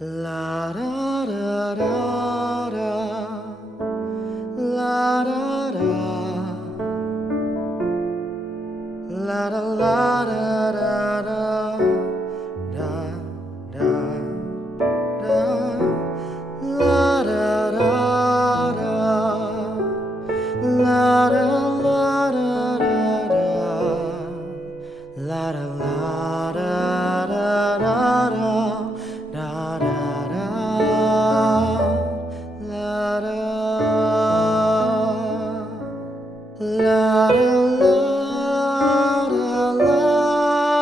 La da da da da, la da da, la da la da da da, da da da, la da da da, la da la da da da, la da la da da da da. Da da da, la da, la da la da la da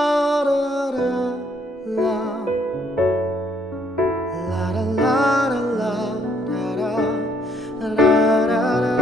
da la, la da la da la da da da da da.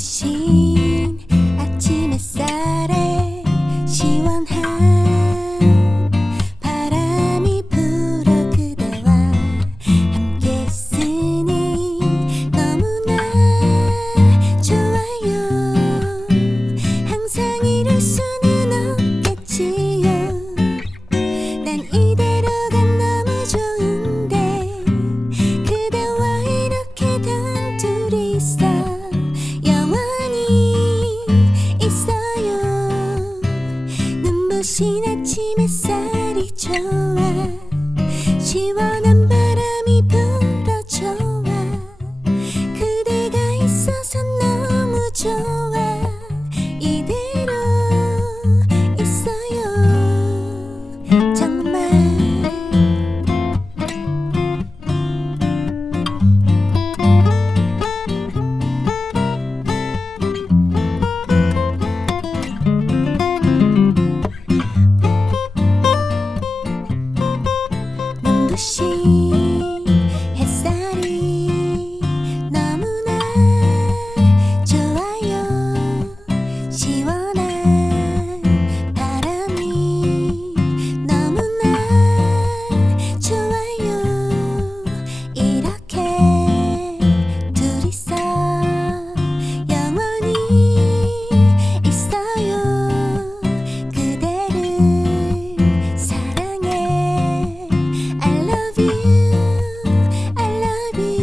눈부신 아침 햇살에 시원한 바람이 불어 그대와 함께 있으니 너무나 좋아요. 항상 이룰 수는 없겠지요. 난 이대로가 너무 좋은데 그대와 이렇게 단둘이서 영원히 있어요. 눈부신 아침 햇살이 좋아 시원한 바람이 불어 좋아 그대가 있어서 너무 좋아 이대로 있어요 정말. 눈부신 햇살이 너무나 좋아요. 시원한 바람이 너무나 좋아요. 이렇게 둘이서 영원히 있어요. 그대를 사랑해. I love you, I love you.